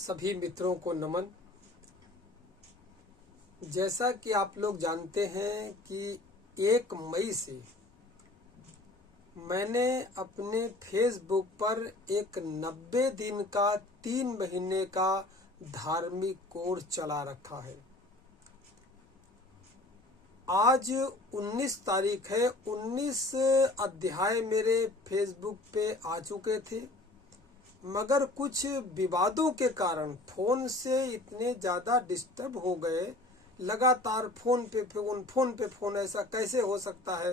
सभी मित्रों को नमन। जैसा कि आप लोग जानते हैं कि 1 मई से मैंने अपने फेसबुक पर एक 90 दिन का 3 महीने का धार्मिक कोर्स चला रखा है। आज 19 तारीख है। 19 अध्याय मेरे फेसबुक पे आ चुके थे, मगर कुछ विवादों के कारण फोन से इतने ज़्यादा डिस्टर्ब हो गए। लगातार फोन पे फोन ऐसा कैसे हो सकता है।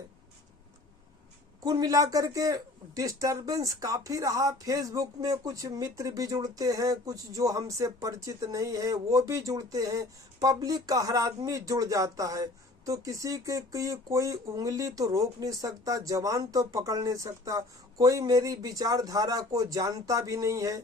कुल मिलाकर के डिस्टरबेंस काफ़ी रहा। फेसबुक में कुछ मित्र भी जुड़ते हैं, कुछ जो हमसे परिचित नहीं है वो भी जुड़ते हैं। पब्लिक का हर आदमी जुड़ जाता है, तो किसी के कोई उंगली तो रोक नहीं सकता, जवान तो पकड़ नहीं सकता। कोई मेरी विचारधारा को जानता भी नहीं है।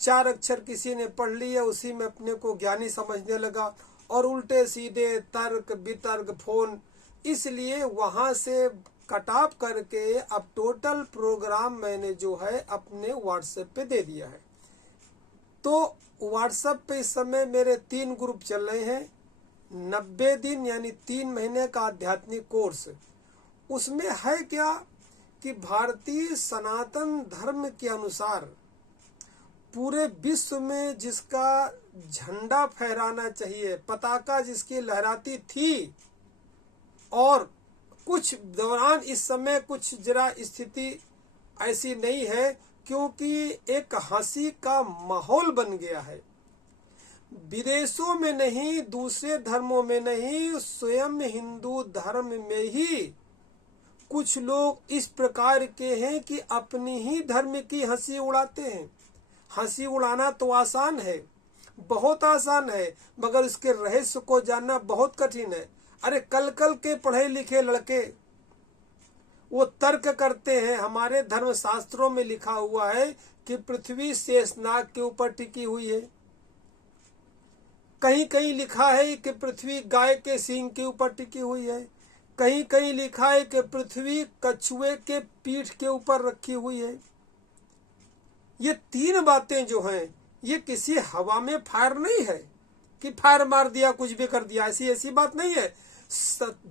4 अक्षर किसी ने पढ़ लिए, उसी में अपने को ज्ञानी समझने लगा और उल्टे सीधे तर्क वितर्क फोन। इसलिए वहां से कट ऑफ करके अब टोटल प्रोग्राम मैंने जो है अपने व्हाट्सएप पे दे दिया है। तो व्हाट्सएप पे इस समय मेरे 3 ग्रुप चल रहे हैं। 90 दिन यानी 3 महीने का आध्यात्मिक कोर्स। उसमें है क्या कि भारतीय सनातन धर्म के अनुसार पूरे विश्व में जिसका झंडा फहराना चाहिए, पताका जिसकी लहराती थी, और कुछ दौरान इस समय कुछ जरा स्थिति ऐसी नहीं है, क्योंकि एक हंसी का माहौल बन गया है। विदेशों में नहीं, दूसरे धर्मों में नहीं, स्वयं हिंदू धर्म में ही कुछ लोग इस प्रकार के हैं कि अपनी ही धर्म की हंसी उड़ाते हैं। हंसी उड़ाना तो आसान है, बहुत आसान है, मगर उसके रहस्य को जानना बहुत कठिन है। अरे कल के पढ़े लिखे लड़के वो तर्क करते हैं। हमारे धर्म शास्त्रों में लिखा हुआ है कि पृथ्वी शेषनाग के ऊपर टिकी हुई है। कहीं कहीं लिखा है कि पृथ्वी गाय के सींग के ऊपर टिकी हुई है। कहीं कहीं लिखा है कि पृथ्वी कछुए के पीठ के ऊपर रखी हुई है। ये 3 बातें जो हैं, ये किसी हवा में फायर नहीं है कि फायर मार दिया कुछ भी कर दिया, ऐसी बात नहीं है।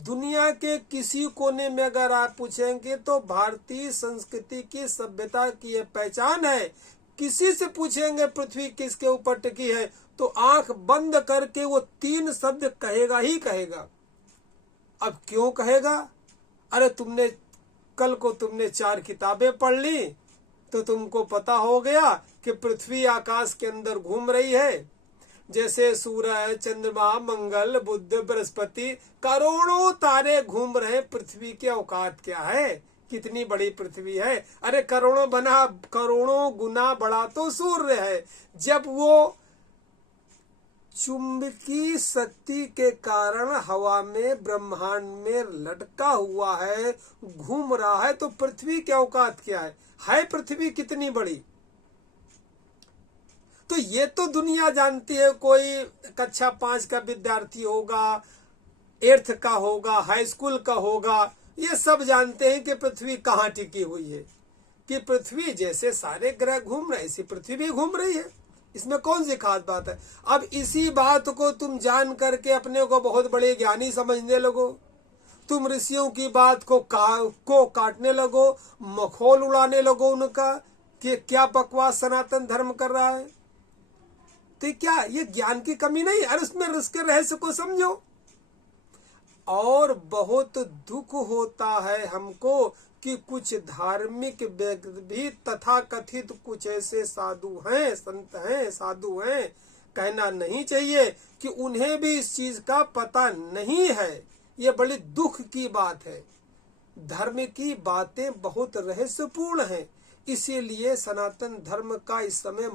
दुनिया के किसी कोने में अगर आप पूछेंगे तो भारतीय संस्कृति की सभ्यता की ये पहचान है। किसी से पूछेंगे पृथ्वी किसके ऊपर टिकी है, तो आंख बंद करके वो 3 शब्द कहेगा ही कहेगा। अब क्यों कहेगा? अरे कल को तुमने 4 किताबें पढ़ ली तो तुमको पता हो गया कि पृथ्वी आकाश के अंदर घूम रही है। जैसे सूरज, चंद्रमा, मंगल, बुध, बृहस्पति, करोड़ों तारे घूम रहे। पृथ्वी की औकात क्या है? कितनी बड़ी पृथ्वी है? अरे करोड़ों गुना बड़ा तो सूर्य है। जब वो चुंबकीय शक्ति के कारण हवा में ब्रह्मांड में लटका हुआ है, घूम रहा है, तो पृथ्वी की औकात क्या है? पृथ्वी कितनी बड़ी? तो ये तो दुनिया जानती है। कोई कक्षा 5 का विद्यार्थी होगा, 8th का होगा, हाई स्कूल का होगा, ये सब जानते हैं कि पृथ्वी कहाँ टिकी हुई है। कि पृथ्वी जैसे सारे ग्रह घूम रहे ऐसी पृथ्वी भी घूम रही है। इसमें कौन सी खास बात है? अब इसी बात को तुम जान करके अपने को बहुत बड़े ज्ञानी समझने लगो। तुम ऋषियों की बात को काटने लगो, मखौल उड़ाने लगो उनका कि क्या बकवास सनातन धर्म कर रहा है। तो क्या ये ज्ञान की कमी नहीं? अरे उसमें उसके रहस्य को समझो। और बहुत दुख होता है हमको कि कुछ धार्मिक व्यक्ति भी तथाकथित कुछ ऐसे साधु हैं, संत हैं, साधु हैं, कहना नहीं चाहिए कि उन्हें भी इस चीज का पता नहीं है। ये बड़ी दुख की बात है। धर्म की बातें बहुत रहस्यपूर्ण हैं। इसीलिए सनातन धर्म का इस समय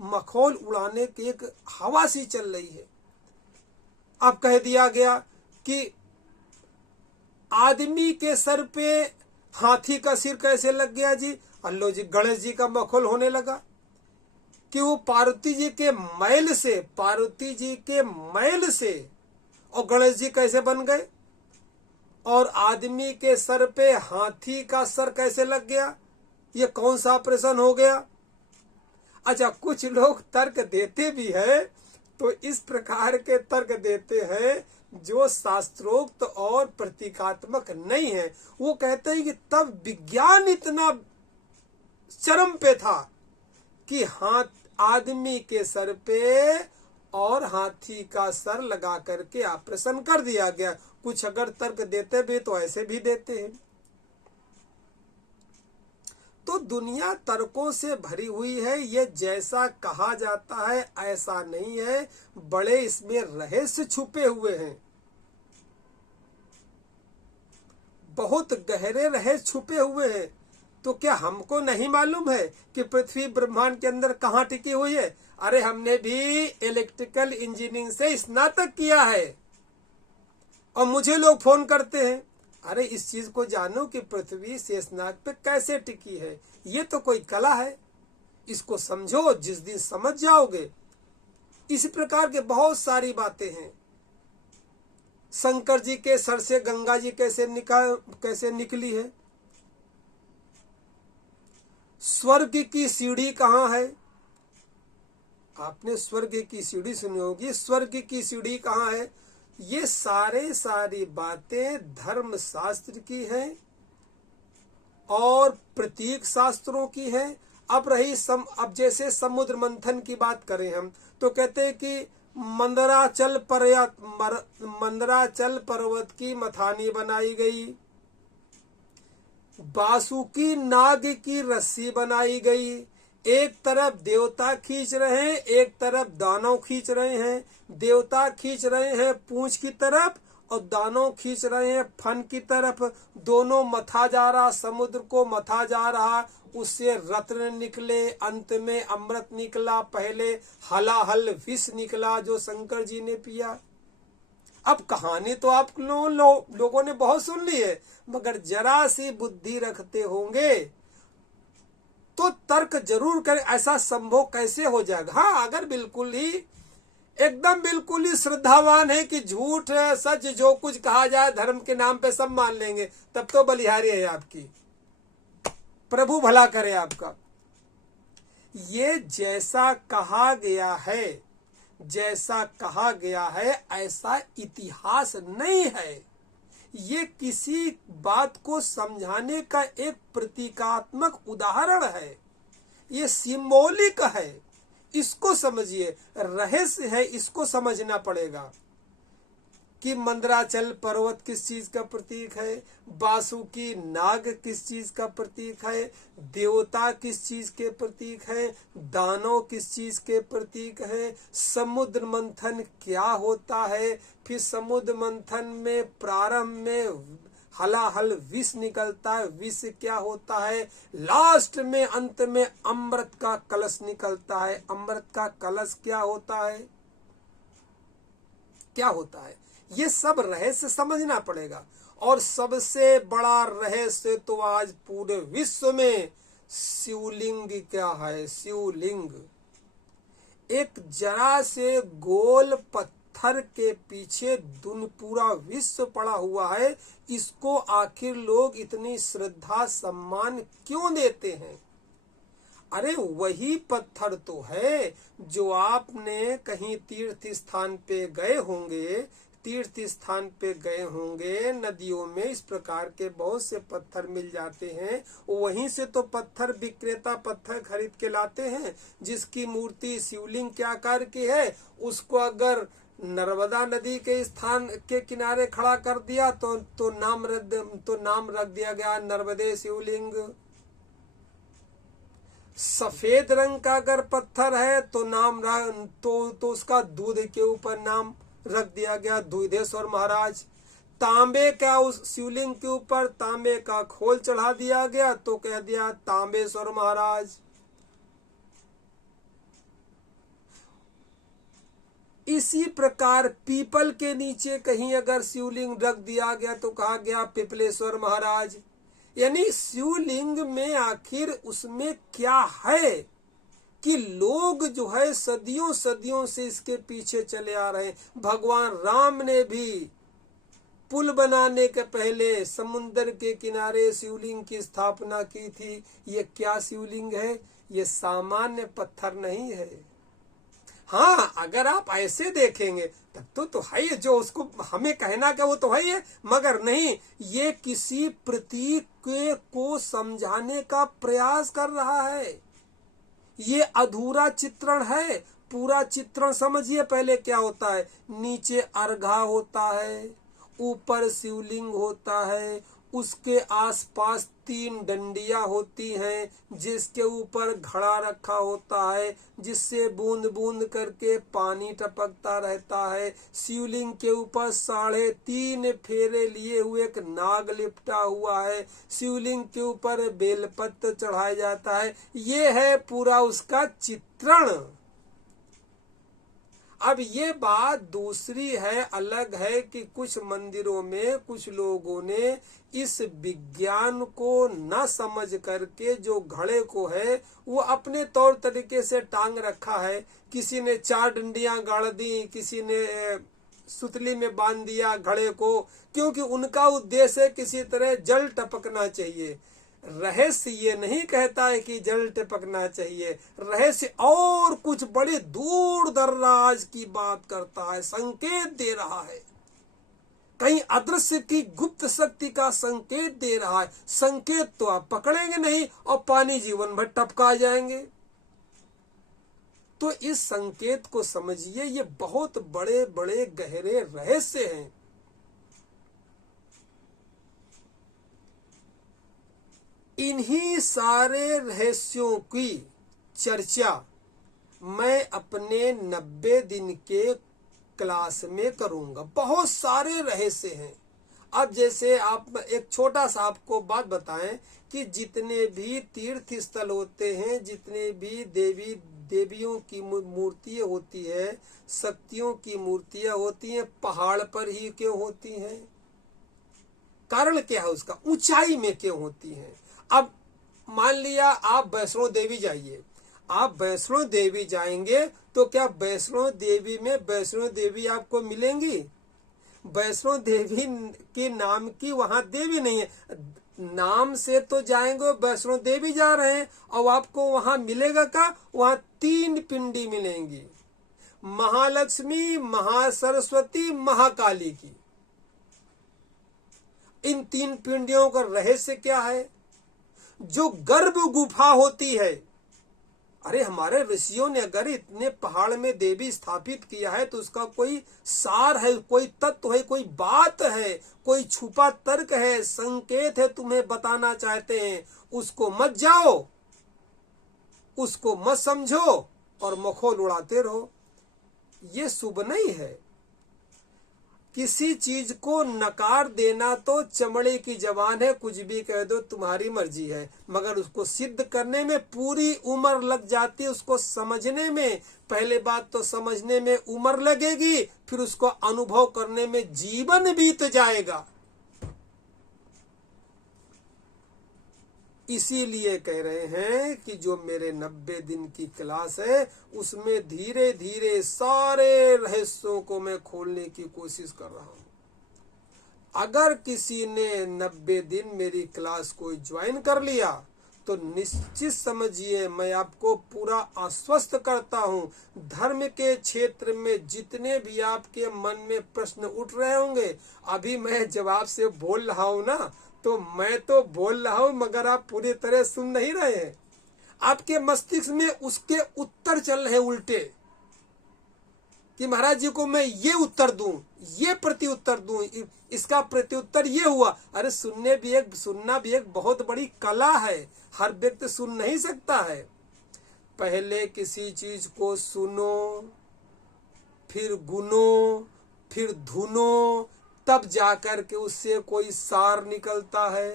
मखौल उड़ाने की एक हवा सी चल रही है। अब कह दिया गया कि आदमी के सर पे हाथी का सिर कैसे लग गया जी? अल्लो जी, गणेश जी का मखौल होने लगा कि वो पार्वती जी के मैल से और गणेश जी कैसे बन गए, और आदमी के सर पे हाथी का सर कैसे लग गया? ये कौन सा ऑपरेशन हो गया? अच्छा, कुछ लोग तर्क देते भी है तो इस प्रकार के तर्क देते हैं जो शास्त्रोक्त और प्रतीकात्मक नहीं है। वो कहते हैं कि तब विज्ञान इतना चरम पे था कि हाथ आदमी के सर पे और हाथी का सर लगा करके ऑपरेशन कर दिया गया। कुछ अगर तर्क देते भी तो ऐसे भी देते हैं। तो दुनिया तर्कों से भरी हुई है। ये जैसा कहा जाता है ऐसा नहीं है, बड़े इसमें रहस्य छुपे हुए हैं, बहुत गहरे रहस्य छुपे हुए हैं। तो क्या हमको नहीं मालूम है कि पृथ्वी ब्रह्मांड के अंदर कहाँ टिकी हुई है? अरे हमने भी इलेक्ट्रिकल इंजीनियरिंग से स्नातक किया है और मुझे लोग फोन करते हैं, अरे इस चीज को जानो कि पृथ्वी शेषनाग पे कैसे टिकी है। ये तो कोई कला है, इसको समझो, जिस दिन समझ जाओगे। इसी प्रकार के बहुत सारी बातें हैं। शंकर जी के सर से गंगा जी कैसे निकली है? स्वर्ग की सीढ़ी कहाँ है? आपने स्वर्ग की सीढ़ी सुनी होगी, स्वर्ग की सीढ़ी कहाँ है? ये सारी बातें धर्म शास्त्र की हैं और प्रतीक शास्त्रों की हैं। अब जैसे समुद्र मंथन की बात करें हम, तो कहते हैं कि मंदराचल पर्वत की मथानी बनाई गई, बासुकी नाग की रस्सी बनाई गई। एक तरफ देवता खींच रहे हैं, एक तरफ दानव खींच रहे हैं। देवता खींच रहे हैं पूंछ की तरफ और दानव खींच रहे हैं फन की तरफ। दोनों मथा जा रहा, समुद्र को मथा जा रहा, उससे रत्न निकले, अंत में अमृत निकला। पहले हलाहल विष निकला जो शंकर जी ने पिया। अब कहानी तो आप लोगों ने बहुत सुन ली है, मगर जरा सी बुद्धि रखते होंगे तो तर्क जरूर करें, ऐसा संभव कैसे हो जाएगा। हाँ, अगर बिल्कुल ही श्रद्धावान है कि झूठ सच जो कुछ कहा जाए धर्म के नाम पे सब मान लेंगे, तब तो बलिहारी है आपकी, प्रभु भला करे आपका। ये जैसा कहा गया है ऐसा इतिहास नहीं है। ये किसी बात को समझाने का एक प्रतीकात्मक उदाहरण है, ये सिंबॉलिक है। इसको समझिए, रहस्य है, इसको समझना पड़ेगा कि मंदराचल पर्वत किस चीज का प्रतीक है, बासुकी नाग किस चीज का प्रतीक है, देवता किस चीज के प्रतीक है, दानव किस चीज के प्रतीक है, समुद्र मंथन क्या होता है, फिर समुद्र मंथन में प्रारंभ में हलाहल विष निकलता है, विष क्या होता है, लास्ट में अंत में अमृत का कलश निकलता है। अमृत का कलश क्या होता है? ये सब रहस्य समझना पड़ेगा। और सबसे बड़ा रहस्य तो आज पूरे विश्व में शिवलिंग क्या है। शिवलिंग एक जरा से गोल पत्थर के पीछे पूरा विश्व पड़ा हुआ है। इसको आखिर लोग इतनी श्रद्धा सम्मान क्यों देते हैं? अरे वही पत्थर तो है जो आपने कहीं तीर्थ स्थान पे गए होंगे, नदियों में इस प्रकार के बहुत से पत्थर मिल जाते हैं। वहीं से तो पत्थर विक्रेता पत्थर खरीद के लाते हैं। जिसकी मूर्ति शिवलिंग के आकार की है, उसको अगर नर्मदा नदी के स्थान के किनारे खड़ा कर दिया तो नाम रख दिया गया नर्मदे शिवलिंग। सफेद रंग का अगर पत्थर है तो उसका दूध के ऊपर नाम रख दिया गया दूधेश्वर महाराज। तांबे का उस शिवलिंग के ऊपर तांबे का खोल चढ़ा दिया गया तो कह दिया तांबेश्वर महाराज। इसी प्रकार पीपल के नीचे कहीं अगर शिवलिंग रख दिया गया तो कहा गया पिपलेश्वर महाराज। यानी शिवलिंग में आखिर उसमें क्या है कि लोग जो है सदियों से इसके पीछे चले आ रहे हैं। भगवान राम ने भी पुल बनाने के पहले समुद्र के किनारे शिवलिंग की स्थापना की थी। ये क्या शिवलिंग है? ये सामान्य पत्थर नहीं है। हाँ, अगर आप ऐसे देखेंगे तब तो है ही, जो उसको हमें कहना क्या वो तो है ही है, मगर नहीं, ये किसी प्रतीक को समझाने का प्रयास कर रहा है। ये अधूरा चित्रण है। पूरा चित्रण समझिए पहले क्या होता है। नीचे अर्घा होता है, ऊपर शिवलिंग होता है, उसके आसपास 3 डंडियां होती हैं, जिसके ऊपर घड़ा रखा होता है, जिससे बूंद बूंद करके पानी टपकता रहता है। शिवलिंग के ऊपर 3.5 फेरे लिए हुए एक नाग लिपटा हुआ है। शिवलिंग के ऊपर बेलपत्र चढ़ाया जाता है। ये है पूरा उसका चित्रण। अब ये बात दूसरी है, अलग है कि कुछ मंदिरों में कुछ लोगों ने इस विज्ञान को न समझ करके जो घड़े को है वो अपने तौर तरीके से टांग रखा है। किसी ने 4 डंडियां गाड़ दी, किसी ने सुतली में बांध दिया घड़े को, क्योंकि उनका उद्देश्य है किसी तरह जल टपकना चाहिए। रहस्य ये नहीं कहता है कि जल टपकना चाहिए, रहस्य और कुछ बड़ी दूर दराज की बात करता है, संकेत दे रहा है, कहीं अदृश्य की गुप्त शक्ति का संकेत दे रहा है। संकेत तो आप पकड़ेंगे नहीं और पानी जीवन भर टपका जाएंगे। तो इस संकेत को समझिए, ये बहुत बड़े बड़े गहरे रहस्य हैं। इन्हीं सारे रहस्यों की चर्चा मैं अपने 90 दिन के क्लास में करूंगा। बहुत सारे रहस्य हैं। अब जैसे आप एक छोटा सा आपको बात बताएं कि जितने भी तीर्थ स्थल होते हैं, जितने भी देवियों की मूर्तियां होती है, शक्तियों की मूर्तियां होती हैं, पहाड़ पर ही क्यों होती हैं? कारण क्या है उसका? ऊंचाई में क्यों होती हैं? अब मान लिया आप वैष्णो देवी जाइए, आप वैष्णो देवी जाएंगे तो क्या वैष्णो देवी में वैष्णो देवी आपको मिलेंगी? वैष्णो देवी के नाम की वहां देवी नहीं है, नाम से तो जाएंगे वैष्णो देवी जा रहे हैं, और आपको वहां मिलेगा क्या? वहां 3 पिंडी मिलेंगी, महालक्ष्मी, महासरस्वती, महाकाली की। इन 3 पिंडियों का रहस्य क्या है? जो गर्भ गुफा होती है, अरे हमारे ऋषियों ने अगर इतने पहाड़ में देवी स्थापित किया है तो उसका कोई सार है, कोई तत्व है, कोई बात है, कोई छुपा तर्क है, संकेत है, तुम्हें बताना चाहते हैं। उसको मत जाओ, उसको मत समझो और मखौल उड़ाते रहो। ये शुभ नहीं है। किसी चीज को नकार देना तो चमड़े की जबान है, कुछ भी कह दो तुम्हारी मर्जी है, मगर उसको सिद्ध करने में पूरी उम्र लग जाती है। उसको समझने में, पहले बात तो समझने में उम्र लगेगी, फिर उसको अनुभव करने में जीवन बीत जाएगा। इसीलिए कह रहे हैं कि जो मेरे 90 दिन की क्लास है उसमें धीरे धीरे सारे रहस्यों को मैं खोलने की कोशिश कर रहा हूं। अगर किसी ने 90 दिन मेरी क्लास को ज्वाइन कर लिया तो निश्चित समझिए, मैं आपको पूरा आश्वस्त करता हूं, धर्म के क्षेत्र में जितने भी आपके मन में प्रश्न उठ रहे होंगे, अभी मैं जवाब से बोल रहा हूं ना, तो मैं तो बोल रहा हूं मगर आप पूरी तरह सुन नहीं रहे हैं। आपके मस्तिष्क में उसके उत्तर चल रहे उल्टे, कि महाराज जी को मैं ये उत्तर दूं, ये प्रति उत्तर दूं, इसका प्रत्युत्तर ये हुआ। अरे सुनना भी एक बहुत बड़ी कला है, हर व्यक्ति सुन नहीं सकता है। पहले किसी चीज को सुनो, फिर गुनो, फिर धुनो, तब जाकर के उससे कोई सार निकलता है।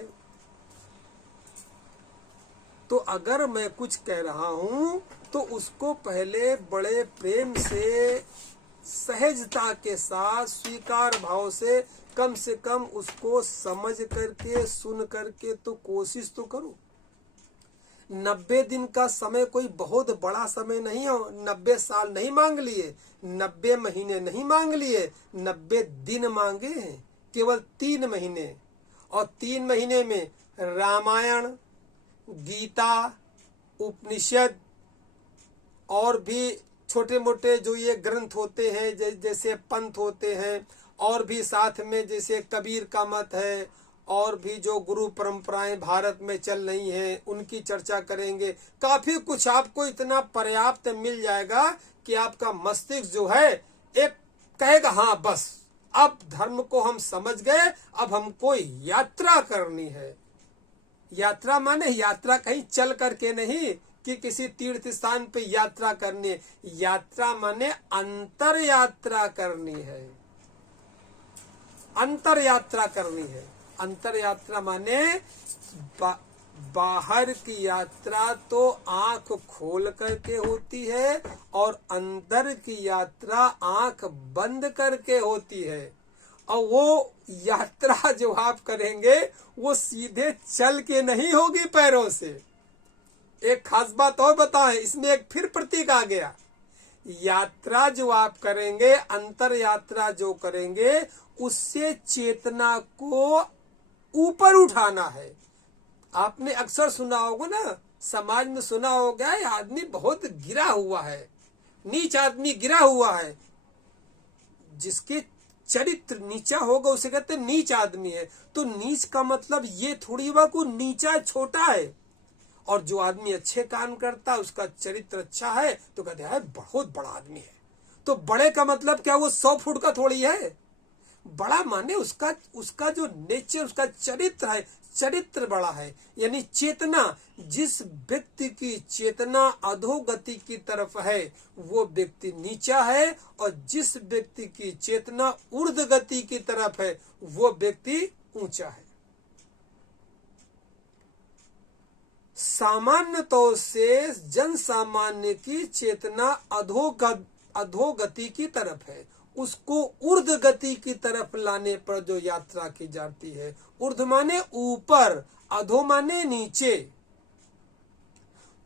तो अगर मैं कुछ कह रहा हूं तो उसको पहले बड़े प्रेम से, सहजता के साथ, स्वीकार भाव से कम उसको समझ करके, सुन करके तो कोशिश तो करो। 90 दिन का समय कोई बहुत बड़ा समय नहीं हो। 90 साल नहीं मांग लिए, 90 महीने नहीं मांग लिए, 90 दिन मांगे हैं। केवल 3 महीने, और 3 महीने में रामायण, गीता, उपनिषद और भी छोटे मोटे जो ये ग्रंथ होते हैं, जैसे पंथ होते हैं, और भी साथ में जैसे कबीर का मत है, और भी जो गुरु परंपराएं भारत में चल रही हैं उनकी चर्चा करेंगे। काफी कुछ आपको इतना पर्याप्त मिल जाएगा कि आपका मस्तिष्क जो है एक कहेगा हाँ बस अब धर्म को हम समझ गए, अब हमको यात्रा करनी है। यात्रा माने यात्रा कहीं चल करके नहीं कि किसी तीर्थ स्थान पे यात्रा करनी है। यात्रा माने अंतर यात्रा करनी है, अंतर यात्रा करनी है। अंतर यात्रा माने बाहर की यात्रा तो आंख खोल करके होती है और अंदर की यात्रा आंख बंद करके होती है। और वो यात्रा जो आप करेंगे वो सीधे चल के नहीं होगी पैरों से। एक खास बात और बताएं, इसमें एक फिर प्रतीक आ गया। यात्रा जो आप करेंगे, अंतर यात्रा जो करेंगे, उससे चेतना को ऊपर उठाना है। आपने अक्सर सुना होगा ना, समाज में सुना होगा, आदमी बहुत गिरा हुआ है, नीच आदमी गिरा हुआ है। जिसके चरित्र नीचा होगा उसे कहते नीच आदमी है। तो नीच का मतलब ये थोड़ी हुआ को नीचा छोटा है, और जो आदमी अच्छे काम करता है उसका चरित्र अच्छा है तो कहते हैं बहुत बड़ा आदमी है। तो बड़े का मतलब क्या, वो 100 फुट का थोड़ी है। बड़ा माने उसका जो नेचर, उसका चरित्र है, चरित्र बड़ा है। यानी चेतना, जिस व्यक्ति की चेतना अधोगति की तरफ है वो व्यक्ति नीचा है, और जिस व्यक्ति की चेतना ऊर्ध्व गति की तरफ है वो व्यक्ति ऊंचा है। सामान्य तौर से जन सामान्य की चेतना अधोगति की तरफ है, उसको ऊर्ध्व गति की तरफ लाने पर जो यात्रा की जाती है। ऊर्ध्व माने ऊपर, अधो माने नीचे।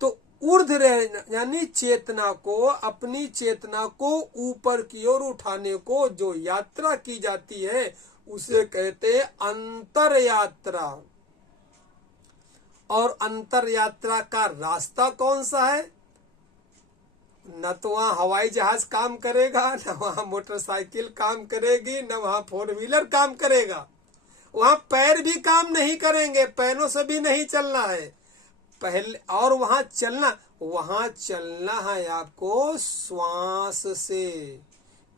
तो ऊर्ध्व यानी चेतना को, अपनी चेतना को ऊपर की ओर उठाने को जो यात्रा की जाती है उसे कहते हैं अंतर यात्रा। और अंतर यात्रा का रास्ता कौन सा है? न तो वहां हवाई जहाज काम करेगा, न वहां मोटरसाइकिल काम करेगी, न वहां 4 व्हीलर काम करेगा। वहां पैर भी काम नहीं करेंगे, पैरों से भी नहीं चलना है पहले। और वहां चलना है आपको श्वास से।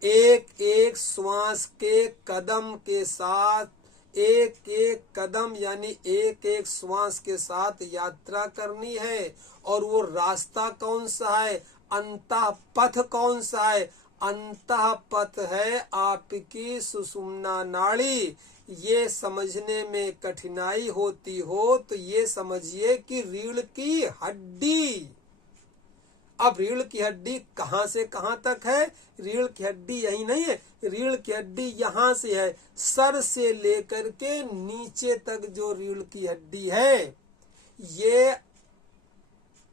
एक एक श्वास के कदम के साथ, एक एक कदम यानी एक एक श्वास के साथ यात्रा करनी है। और वो रास्ता कौन सा है, अंतः पथ कौन सा है? अंतः पथ है आपकी सुषुम्ना नाड़ी। ये समझने में कठिनाई होती हो तो ये समझिए कि रीढ़ की हड्डी। अब रीढ़ की हड्डी कहाँ से कहाँ तक है? रीढ़ की हड्डी यही नहीं है, रीढ़ की हड्डी यहाँ से है, सर से लेकर के नीचे तक जो रीढ़ की हड्डी है, ये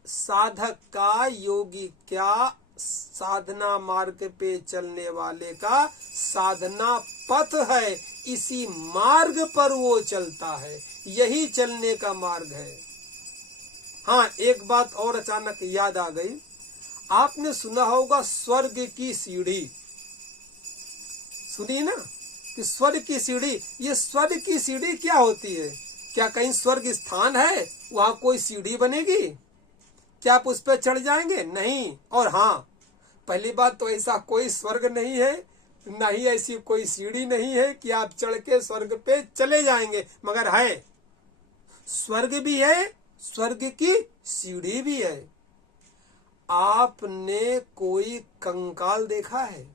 साधक का, योगी क्या, साधना मार्ग पे चलने वाले का साधना पथ है। इसी मार्ग पर वो चलता है, यही चलने का मार्ग है। हाँ, एक बात और अचानक याद आ गई। आपने सुना होगा स्वर्ग की सीढ़ी, सुनी ना कि स्वर्ग की सीढ़ी। ये स्वर्ग की सीढ़ी क्या होती है? क्या कहीं स्वर्ग स्थान है, वहां कोई सीढ़ी बनेगी? क्या आप उस पर चढ़ जाएंगे? नहीं। और हाँ, पहली बात तो ऐसा कोई स्वर्ग नहीं है, ना ही ऐसी कोई सीढ़ी नहीं है कि आप चढ़ के स्वर्ग पे चले जाएंगे। मगर है, स्वर्ग भी है, स्वर्ग की सीढ़ी भी है। आपने कोई कंकाल देखा है?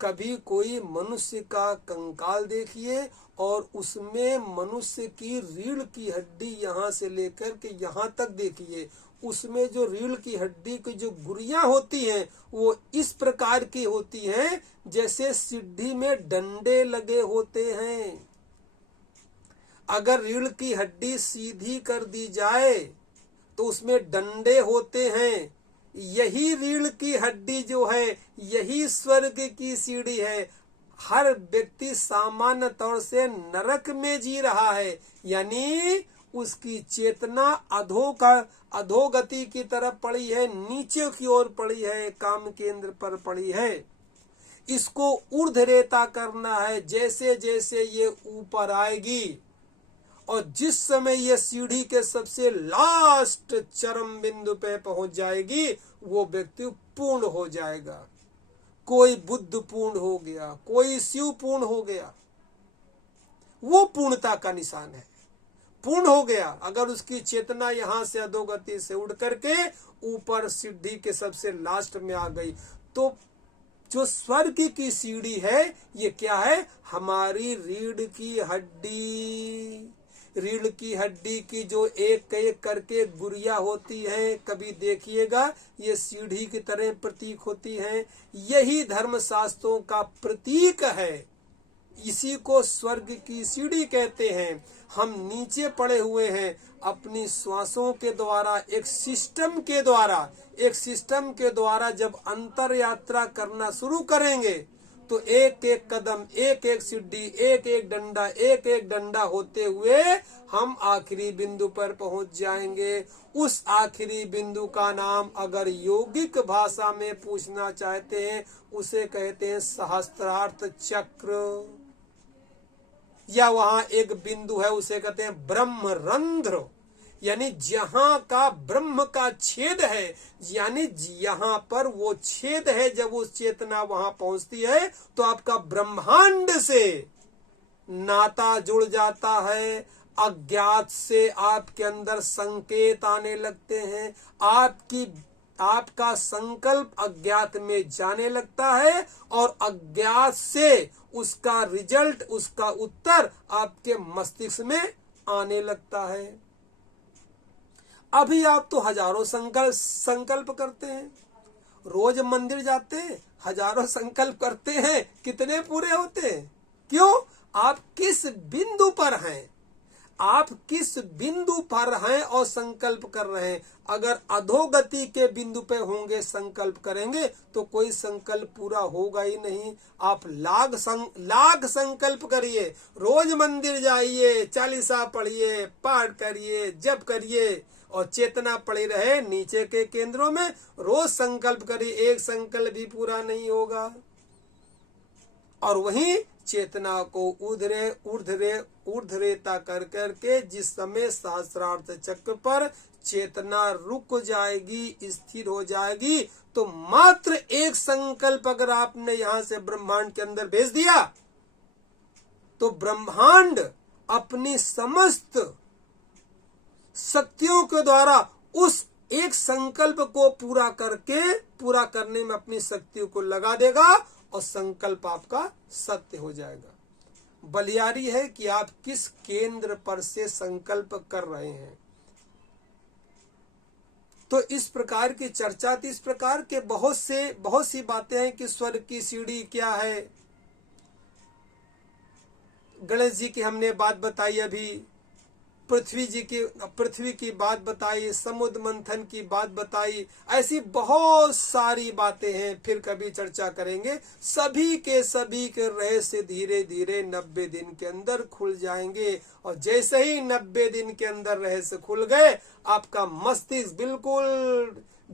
कभी कोई मनुष्य का कंकाल देखिए और उसमें मनुष्य की रीढ़ की हड्डी यहाँ से लेकर के यहाँ तक देखिए। उसमें जो रीढ़ की हड्डी की जो गुड़ियां होती हैं वो इस प्रकार की होती हैं जैसे सीढ़ी में डंडे लगे होते हैं। अगर रीढ़ की हड्डी सीधी कर दी जाए तो उसमें डंडे होते हैं। यही रीढ़ की हड्डी जो है, यही स्वर्ग की सीढ़ी है। हर व्यक्ति सामान्य तौर से नरक में जी रहा है, यानी उसकी चेतना अधोगति की तरफ पड़ी है, नीचे की ओर पड़ी है, काम केंद्र पर पड़ी है। इसको ऊर्ध्वरेता करना है। जैसे जैसे ये ऊपर आएगी और जिस समय ये सीढ़ी के सबसे लास्ट चरम बिंदु पे पहुंच जाएगी, वो व्यक्ति पूर्ण हो जाएगा। कोई बुद्ध पूर्ण हो गया, कोई शिव पूर्ण हो गया, वो पूर्णता का निशान है। पूर्ण हो गया अगर उसकी चेतना यहां से अधोगति से उड़ करके ऊपर सीढ़ी के सबसे लास्ट में आ गई, तो जो स्वर्ग की सीढ़ी है ये क्या है? हमारी रीढ़ की हड्डी की जो एक एक करके गुड़िया होती है, कभी देखिएगा ये सीढ़ी की तरह प्रतीक होती हैं। यही धर्मशास्त्रों का प्रतीक है। इसी को स्वर्ग की सीढ़ी कहते हैं। हम नीचे पड़े हुए हैं, अपनी श्वासों के द्वारा एक सिस्टम के द्वारा जब अंतर यात्रा करना शुरू करेंगे तो एक एक कदम, एक एक सीढ़ी, एक एक डंडा होते हुए हम आखिरी बिंदु पर पहुंच जाएंगे। उस आखिरी बिंदु का नाम अगर योगिक भाषा में पूछना चाहते हैं, उसे कहते हैं सहस्त्रार्थ चक्र, या वहां एक बिंदु है उसे कहते हैं ब्रह्मरंध्र, यानी जहां का ब्रह्म का छेद है, यानी यहाँ पर वो छेद है। जब वो चेतना वहां पहुंचती है तो आपका ब्रह्मांड से नाता जुड़ जाता है। अज्ञात से आपके अंदर संकेत आने लगते हैं, आपका संकल्प अज्ञात में जाने लगता है और अज्ञात से उसका रिजल्ट, उसका उत्तर आपके मस्तिष्क में आने लगता है। अभी आप तो हजारों संकल्प करते हैं, रोज मंदिर जाते हैं, हजारों संकल्प करते हैं, कितने पूरे होते हैं? क्यों? आप किस बिंदु पर हैं? आप किस बिंदु पर हैं और संकल्प कर रहे हैं? अगर अधोगति के बिंदु पे होंगे, संकल्प करेंगे तो कोई संकल्प पूरा होगा ही नहीं। आप लाख संकल्प करिए, रोज मंदिर जाइए, चालीसा पढ़िए, पाठ करिए, जप करिए और चेतना पड़ी रहे नीचे के केंद्रों में। रोज संकल्प करिए, एक संकल्प भी पूरा नहीं और वहीं चेतना को ऊर्ध्वरेता कर करके जिस समय सहस्रार्थ चक्र पर चेतना रुक जाएगी, स्थिर हो जाएगी, तो मात्र एक संकल्प अगर आपने यहां से ब्रह्मांड के अंदर भेज दिया तो ब्रह्मांड अपनी समस्त शक्तियों के द्वारा उस एक संकल्प को पूरा करने में अपनी शक्तियों को लगा देगा और संकल्प आपका सत्य हो जाएगा। बलियारी है कि आप किस केंद्र पर से संकल्प कर रहे हैं। तो इस प्रकार की चर्चा थी। इस प्रकार के बहुत सी बातें हैं कि स्वर्ग की सीढ़ी क्या है। गणेश जी की हमने बात बताई, अभी पृथ्वी की बात बताई, समुद्र मंथन की बात बताई, ऐसी बहुत सारी बातें हैं। फिर कभी चर्चा करेंगे। सभी के रहस्य धीरे धीरे 90 दिन के अंदर खुल जाएंगे और जैसे ही 90 दिन के अंदर रहस्य खुल गए, आपका मस्तिष्क बिल्कुल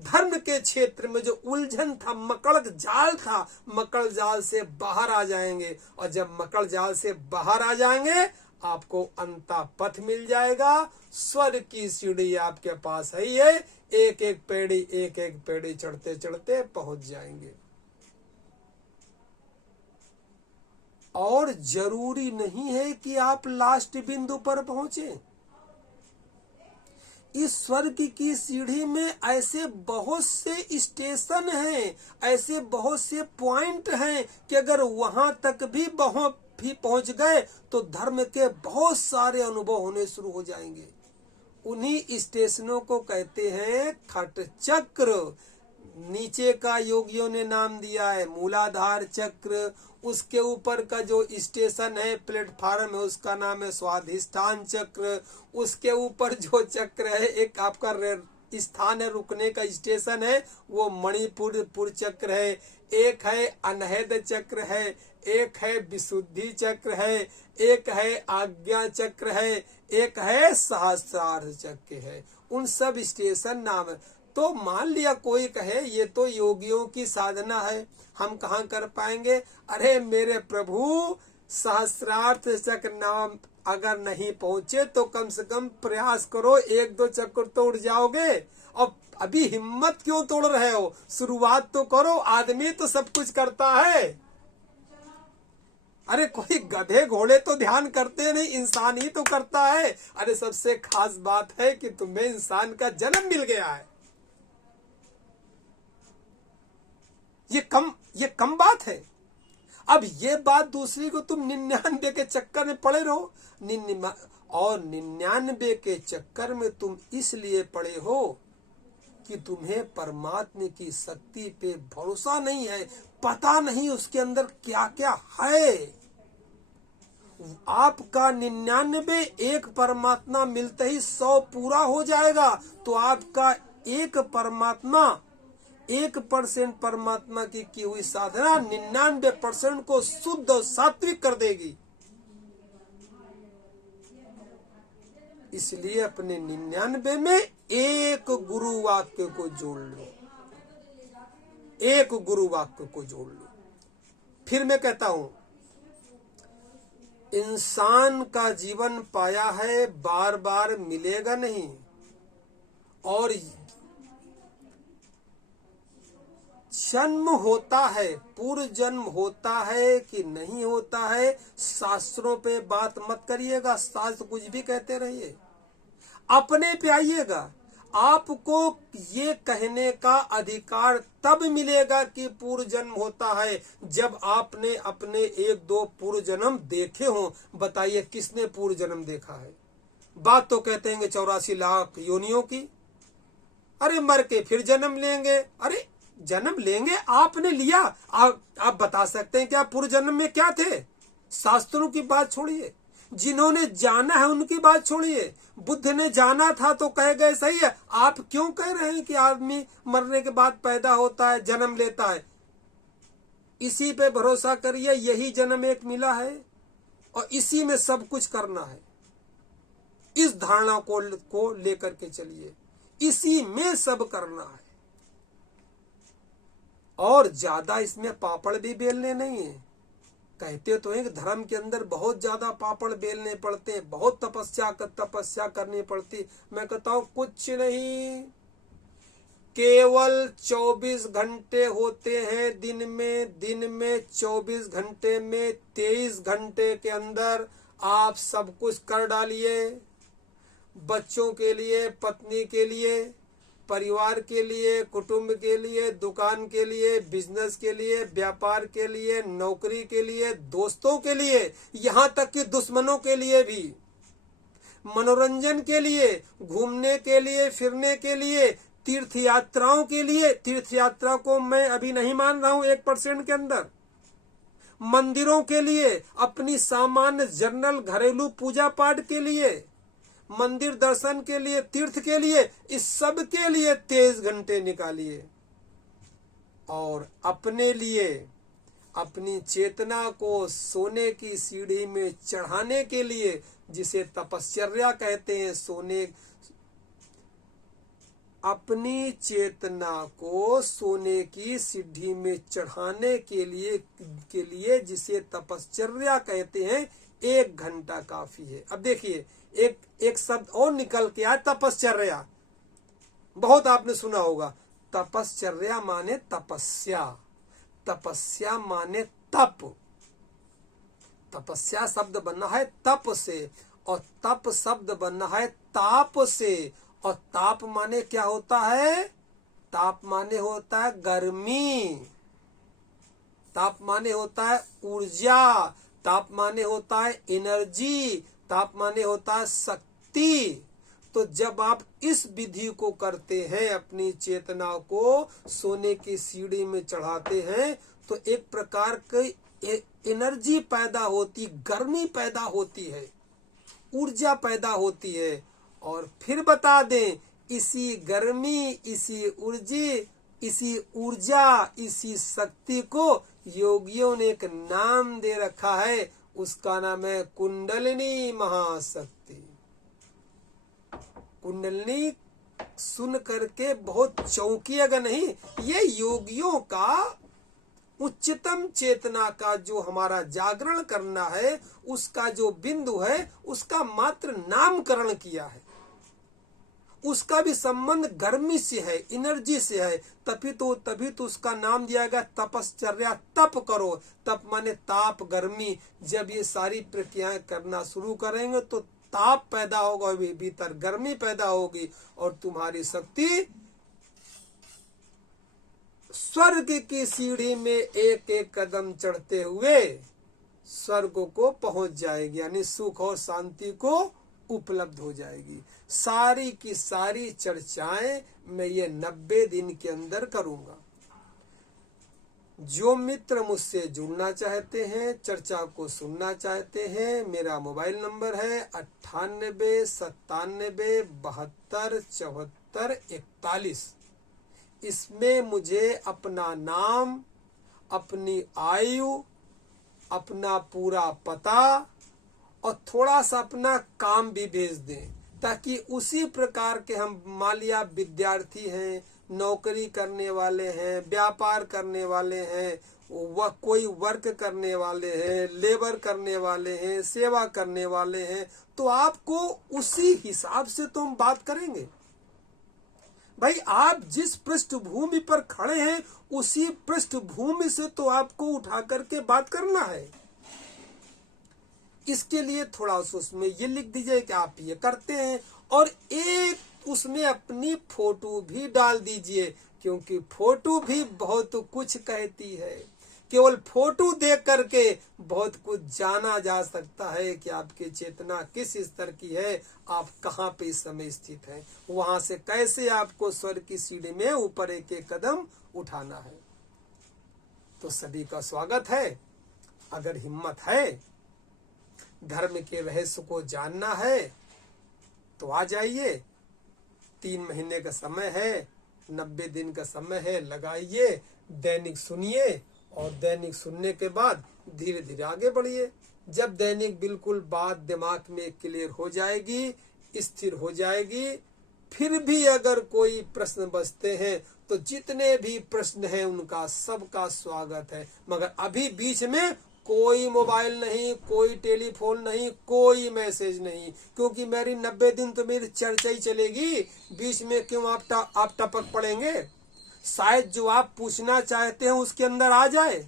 धर्म के क्षेत्र में जो उलझन था, मकड़ जाल से बाहर आ जाएंगे। और जब मकड़ जाल से बाहर आ जाएंगे, आपको अंता पथ मिल जाएगा। स्वर्ग की सीढ़ी आपके पास है ही है। एक एक पेड़ी चढ़ते चढ़ते पहुंच जाएंगे। और जरूरी नहीं है कि आप लास्ट बिंदु पर पहुंचे। इस स्वर्ग की सीढ़ी में ऐसे बहुत से स्टेशन हैं, ऐसे बहुत से पॉइंट हैं कि अगर वहां तक भी पहुंच गए तो धर्म के बहुत सारे अनुभव होने शुरू हो जाएंगे। उन्हीं स्टेशनों को कहते हैं खट चक्र। नीचे का योगियों ने नाम दिया है मूलाधार चक्र। उसके ऊपर का जो स्टेशन है, प्लेटफार्म है, उसका नाम है स्वाधिष्ठान चक्र। उसके ऊपर जो चक्र है, एक आपका स्थान है, रुकने का स्टेशन है, वो मणिपुर चक्र है। एक है अनहद चक्र है, एक है विशुद्धि चक्र है, एक है आज्ञा चक्र है, एक है सहस्त्रार्थ चक्र है। उन सब स्टेशन नाम है। तो मान लिया कोई कहे ये तो योगियों की साधना है, हम कहाँ कर पाएंगे। अरे मेरे प्रभु, सहस्त्रार्थ चक्र नाम अगर नहीं पहुंचे तो कम से कम प्रयास करो, एक दो चक्र तो उड़ जाओगे। और अभी हिम्मत क्यों तोड़ रहे हो, शुरुआत तो करो। आदमी तो सब कुछ करता है। अरे कोई गधे घोड़े तो ध्यान करते नहीं, इंसान ही तो करता है। अरे सबसे खास बात है कि तुम्हें इंसान का जन्म मिल गया है। ये कम बात है। अब ये बात दूसरी को तुम 99 के चक्कर में पड़े रहो। 99 के चक्कर में तुम इसलिए पड़े हो कि तुम्हें परमात्मा की शक्ति पे भरोसा नहीं है, पता नहीं उसके अंदर क्या क्या है। आपका 99 एक परमात्मा मिलते ही 100 पूरा हो जाएगा। तो आपका एक परमात्मा 1% परमात्मा की हुई साधना 99% को शुद्ध और सात्विक कर देगी। इसलिए अपने 99 में एक गुरु वाक्य को जोड़ लो, एक गुरु वाक्य को जोड़ लो। फिर मैं कहता हूं, इंसान का जीवन पाया है, बार बार मिलेगा नहीं। और जन्म होता है, पूर्व जन्म होता है कि नहीं होता है, शास्त्रों पे बात मत करिएगा। शास्त्र कुछ भी कहते रहिए, अपने पे आइएगा। आपको ये कहने का अधिकार तब मिलेगा कि पूर्व जन्म होता है, जब आपने अपने 1-2 पूर्व जन्म देखे हो। बताइए किसने पूर्व जन्म देखा है। बात तो कहते हैं 84 लाख योनियों की। अरे मर के फिर जन्म लेंगे। अरे जन्म लेंगे, आपने लिया। आप बता सकते हैं क्या पूर्व जन्म में क्या थे। शास्त्रों की बात छोड़िए, जिन्होंने जाना है उनकी बात छोड़िए। बुद्ध ने जाना था तो कह गए, सही है। आप क्यों कह रहे हैं कि आदमी मरने के बाद पैदा होता है, जन्म लेता है। इसी पे भरोसा करिए, यही जन्म एक मिला है और इसी में सब कुछ करना है। इस धारणा को लेकर के चलिए, इसी में सब करना है। और ज्यादा इसमें पापड़ भी बेलने नहीं है। कहते तो हैं कि धर्म के अंदर बहुत ज्यादा पापड़ बेलने पड़ते हैं, बहुत तपस्या करनी पड़ती। मैं कहता हूं कुछ नहीं, केवल 24 घंटे होते हैं दिन में 24 घंटे में 23 घंटे के अंदर आप सब कुछ कर डालिए। बच्चों के लिए, पत्नी के लिए, परिवार के लिए, कुटुंब के लिए, दुकान के लिए, बिजनेस के लिए, व्यापार के लिए, नौकरी के लिए, दोस्तों के लिए, यहाँ तक कि दुश्मनों के लिए भी, मनोरंजन के लिए, घूमने के लिए, फिरने के लिए, तीर्थ यात्राओं के लिए। तीर्थ यात्रा को मैं अभी नहीं मान रहा हूं 1% के अंदर। मंदिरों के लिए, अपनी सामान्य जनरल घरेलू पूजा पाठ के लिए, मंदिर दर्शन के लिए, तीर्थ के लिए, इस सब के लिए 23 घंटे निकालिए। और अपने लिए, अपनी चेतना को सोने की सीढ़ी में चढ़ाने के लिए, जिसे तपश्चर्या कहते हैं, अपनी चेतना को सोने की सीढ़ी में चढ़ाने के लिए जिसे तपश्चर्या कहते हैं, 1 घंटा काफी है। अब देखिए, एक शब्द और निकल के आया, तपश्चर्या। बहुत आपने सुना होगा। तपश्चर्या माने तपस्या, तपस्या माने तप। तपस्या शब्द बनना है तप से, और तप शब्द बनना है ताप से। और ताप माने क्या होता है। ताप माने होता है गर्मी, ताप माने होता है ऊर्जा, ताप माने होता है एनर्जी, ताप माने होता है शक्ति। तो जब आप इस विधि को करते हैं, अपनी चेतना को सोने की सीढ़ी में चढ़ाते हैं, तो एक प्रकार की एनर्जी पैदा होती, गर्मी पैदा होती है, ऊर्जा पैदा होती है। और फिर बता दें, इसी गर्मी, इसी इसी ऊर्जा, इसी शक्ति को योगियों ने एक नाम दे रखा है, उसका नाम है कुंडलिनी महाशक्ति। कुंडलिनी सुन करके बहुत चौंकिएगा नहीं, ये योगियों का उच्चतम चेतना का जो हमारा जागरण करना है, उसका जो बिंदु है, उसका मात्र नामकरण किया है। उसका भी संबंध गर्मी से है, एनर्जी से है, तभी तो उसका नाम दिया गया तपश्चर्या। तप करो, तप माने ताप, गर्मी। जब ये सारी प्रक्रियाएं करना शुरू करेंगे तो ताप पैदा होगा, भीतर गर्मी पैदा होगी और तुम्हारी शक्ति स्वर्ग की सीढ़ी में एक एक कदम चढ़ते हुए स्वर्ग को पहुंच जाएगी, यानी सुख और शांति को उपलब्ध हो जाएगी। सारी की सारी चर्चाएं मैं ये 90 दिन के अंदर करूंगा। जो मित्र मुझसे जुड़ना चाहते हैं, चर्चा को सुनना चाहते हैं, मेरा मोबाइल नंबर है 98 97 72 74 41। इसमें मुझे अपना नाम, अपनी आयु, अपना पूरा पता और थोड़ा सा अपना काम भी भेज दें, ताकि उसी प्रकार के हम, मान लिया विद्यार्थी हैं, नौकरी करने वाले हैं, व्यापार करने वाले हैं, वह कोई वर्क करने वाले हैं, लेबर करने वाले हैं, सेवा करने वाले हैं, तो आपको उसी हिसाब से तो हम बात करेंगे। भाई आप जिस पृष्ठभूमि पर खड़े हैं, उसी पृष्ठभूमि से तो आपको उठा करके बात करना है। इसके लिए थोड़ा उसमें ये लिख दीजिए कि आप ये करते हैं, और एक उसमें अपनी फोटो भी डाल दीजिए, क्योंकि फोटो भी बहुत कुछ कहती है। केवल फोटो देख करके बहुत कुछ जाना जा सकता है कि आपकी चेतना किस स्तर की है, आप कहाँ पे इस समय स्थित हैं, वहां से कैसे आपको स्वर्ग की सीढ़ी में ऊपर एक एक कदम उठाना है। तो सभी का स्वागत है। अगर हिम्मत है, धर्म के रहस्य को जानना है तो आ जाइए। 3 महीने का समय है, 90 दिन का समय है, लगाइए, दैनिक सुनिए और दैनिक सुनने के बाद धीरे धीरे आगे बढ़िए। जब दैनिक बिल्कुल बात दिमाग में क्लियर हो जाएगी, स्थिर हो जाएगी, फिर भी अगर कोई प्रश्न बचते हैं तो जितने भी प्रश्न हैं उनका सबका स्वागत है। मगर अभी बीच में कोई मोबाइल नहीं, कोई टेलीफोन नहीं, कोई मैसेज नहीं, क्योंकि मेरी 90 दिन तो मेरी चर्चा ही चलेगी। बीच में क्यों आप टपक पड़ेंगे? शायद जो आप पूछना चाहते हैं उसके अंदर आ जाए।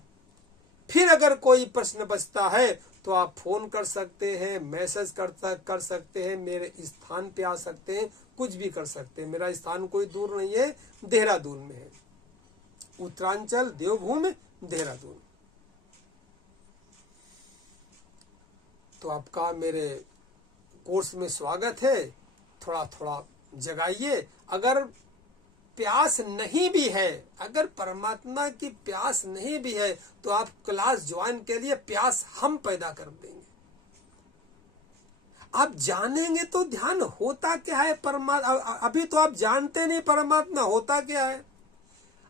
फिर अगर कोई प्रश्न बचता है तो आप फोन कर सकते हैं, मैसेज कर सकते हैं, मेरे स्थान पे आ सकते हैं, कुछ भी कर सकते हैं। मेरा स्थान कोई दूर नहीं है, देहरादून में है, उत्तरांचल देवभूमि देहरादून। तो आपका मेरे कोर्स में स्वागत है। थोड़ा थोड़ा जगाइए। अगर प्यास नहीं भी है, अगर परमात्मा की प्यास नहीं भी है, तो आप क्लास ज्वाइन के लिए प्यास हम पैदा कर देंगे। आप जानेंगे तो ध्यान होता क्या है परमात्मा। अभी तो आप जानते नहीं परमात्मा होता क्या है।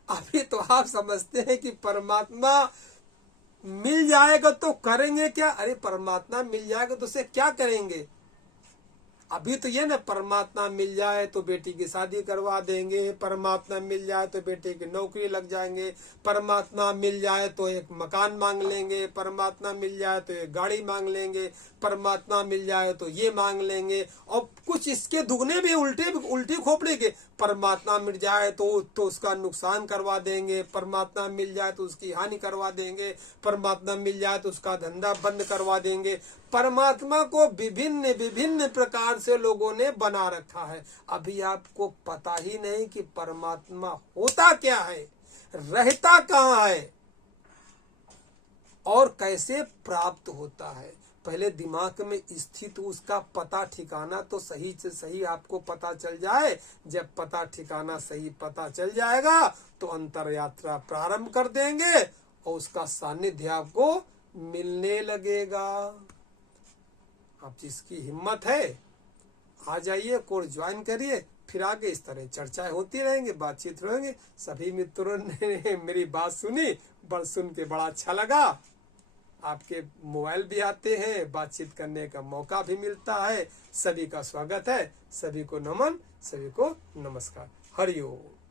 अभी तो आप समझते हैं कि परमात्मा मिल जाएगा तो करेंगे क्या। अरे परमात्मा मिल जाएगा तो उसे क्या करेंगे। अभी तो ये ना, परमात्मा मिल जाए तो बेटी की शादी करवा देंगे, परमात्मा मिल जाए तो बेटे की नौकरी लग जाएंगे, परमात्मा मिल जाए तो एक मकान मांग लेंगे, परमात्मा मिल जाए तो एक गाड़ी मांग लेंगे, परमात्मा मिल जाए तो ये मांग लेंगे, और कुछ इसके दुगने भी उल्टी खोपड़ी के। परमात्मा मिल जाए तो उसका नुकसान करवा देंगे, परमात्मा मिल जाए तो उसकी हानि करवा देंगे, परमात्मा मिल जाए तो उसका धंधा बंद करवा देंगे। परमात्मा को विभिन्न विभिन्न प्रकार से लोगों ने बना रखा है। अभी आपको पता ही नहीं कि परमात्मा होता क्या है, रहता कहाँ है और कैसे प्राप्त होता है। पहले दिमाग में स्थित उसका पता ठिकाना तो सही से सही आपको पता चल जाए। जब पता ठिकाना सही पता चल जाएगा तो अंतर यात्रा प्रारंभ कर देंगे और उसका सानिध्य आपको मिलने लगेगा। आप जिसकी हिम्मत है आ जाइए, कोर्स ज्वाइन करिए, फिर आगे इस तरह चर्चाएं होती रहेंगे, बातचीत रहेंगे। सभी मित्रों ने मेरी बात सुनी, बड़ सुन के बड़ा अच्छा लगा। आपके मोबाइल भी आते हैं, बातचीत करने का मौका भी मिलता है। सभी का स्वागत है, सभी को नमन, सभी को नमस्कार। हरि ओम।